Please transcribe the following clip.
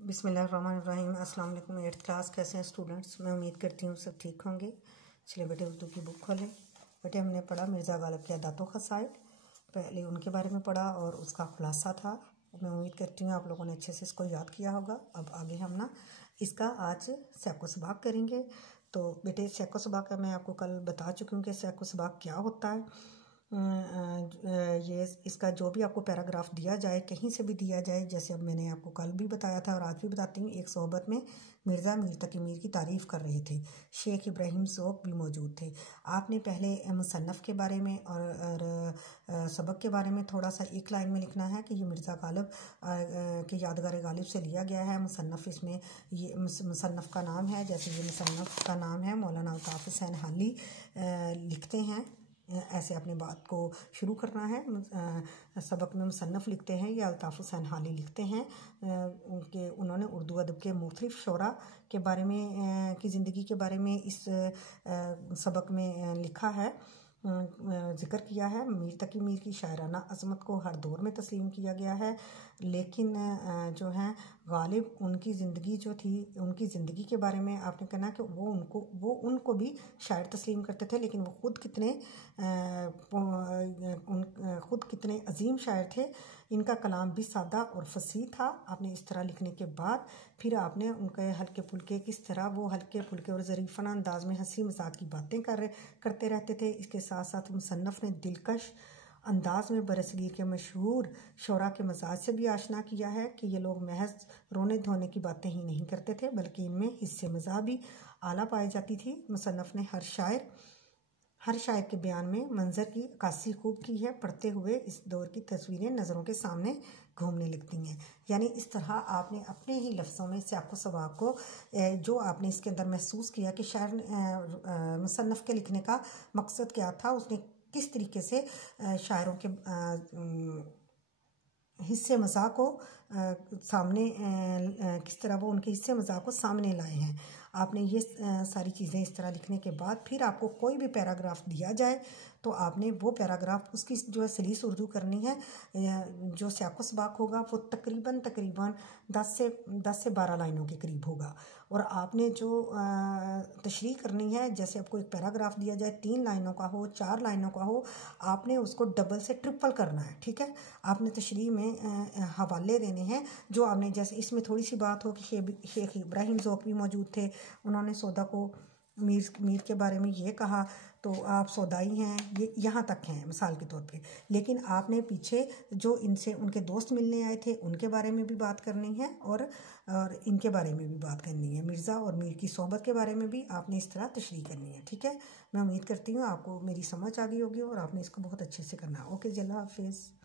बिस्मिल्लाहिर्रहमानिर्रहीम। अस्सलाम वालेकुम। 8th क्लास, कैसे हैं स्टूडेंट्स? मैं उम्मीद करती हूँ सब ठीक होंगे। चलिए बेटे उर्दू की बुक खोलें। बेटे हमने पढ़ा मिर्ज़ा गालिब के अदात व ख़साइल, पहले उनके बारे में पढ़ा और उसका खुलासा था। मैं उम्मीद करती हूँ आप लोगों ने अच्छे से इसको याद किया होगा। अब आगे हम ना इसका आज सैको सबाक करेंगे। तो बेटे सैको सबाक का मैं आपको कल बता चुकी हूँ कि सैको सबाक क्या होता है। ये इसका जो भी आपको पैराग्राफ दिया जाए, कहीं से भी दिया जाए, जैसे अब मैंने आपको कल भी बताया था और आज भी बताती हूँ। एक सोहबत में मिर्ज़ा मीर तकी मीर की तारीफ़ कर रहे थे, शेख इब्राहिम ज़ौक़ भी मौजूद थे। आपने पहले मुसन्नफ़ के बारे में और सबक के बारे में थोड़ा सा एक लाइन में लिखना है कि ये मिर्ज़ा गालिब के यादगार गालिब से लिया गया है। मुसन्नफ़ इसमें ये मुसन्नफ़ का नाम है, जैसे ये मुसन्नफ़ का नाम है मौलाना अल्ताफ़ हुसैन हाली लिखते हैं। ऐसे अपने बात को शुरू करना है। सबक में मुसन्नफ़ लिखते हैं या अल्ताफ़ हुसैन हाली लिखते हैं कि उन्होंने उर्दू अदब के मुख्तलिफ़ शोरा के बारे में की ज़िंदगी के बारे में इस सबक में लिखा है, ज़िक्र किया है। मीर तकी मीर की शायराना अज़मत को हर दौर में तस्लीम किया गया है, लेकिन जो है गालिब उनकी ज़िंदगी जो थी, उनकी ज़िंदगी के बारे में आपने कहना कि वो उनको भी शायर तस्लीम करते थे, लेकिन वो ख़ुद कितने अजीम शायर थे। इनका कलाम भी सादा और फसीह था। आपने इस तरह लिखने के बाद फिर आपने उनके हल्के फुल्के, किस तरह वो हल्के फुल्के और ज़रीफ़ाना अंदाज में हंसी मजाक की बातें करते रहते थे। इसके साथ साथ मुसन्नफ़ ने दिलकश अंदाज में बरसगीर के मशहूर शोरा के मजाज से भी आशना किया है कि ये लोग महज रोने धोने की बातें ही नहीं करते थे, बल्कि इनमें हिस्से मज़ा भी आला पाई जाती थी। मुसन्नफ़ ने हर शायर के बयान में मंजर की अक्कासी खूब की है। पढ़ते हुए इस दौर की तस्वीरें नज़रों के सामने घूमने लगती हैं। यानी इस तरह आपने अपने ही लफ्ज़ों में सैको सबाक को जो आपने इसके अंदर महसूस किया कि शायर मुसन्नफ़ के लिखने का मकसद क्या था, उसने किस तरीके से शायरों के हिस्से मज़ाक को सामने किस तरह वो उनके हिस्से मज़ाक को सामने लाए हैं। आपने ये सारी चीज़ें इस तरह लिखने के बाद फिर आपको कोई भी पैराग्राफ दिया जाए तो आपने वो पैराग्राफ उसकी जो है सलीस उर्दू करनी है। जो सैको सबाक होगा वो तकरीबन 10 से 12 लाइनों के करीब होगा। और आपने जो तशरीह करनी है, जैसे आपको एक पैराग्राफ दिया जाए 3 लाइनों का हो, 4 लाइनों का हो, आपने उसको डबल से ट्रिपल करना है। ठीक है, आपने तशरीह में हवाले देने हैं। जो आपने जैसे इसमें थोड़ी सी बात हो कि शेख इब्राहिम ज़ौक़ भी मौजूद थे, उन्होंने सौदा को मीर के बारे में ये कहा, तो आप सौदाई हैं, ये यहाँ तक हैं मिसाल के तौर पे। लेकिन आपने पीछे जो इनसे उनके दोस्त मिलने आए थे उनके बारे में भी बात करनी है और इनके बारे में भी बात करनी है। मिर्ज़ा और मीर की सोहबत के बारे में भी आपने इस तरह तशरीह करनी है। ठीक है, मैं उम्मीद करती हूँ आपको मेरी समझ आ गई होगी और आपने इसको बहुत अच्छे से करना है। ओके जी, अल्लाह हाफिज़।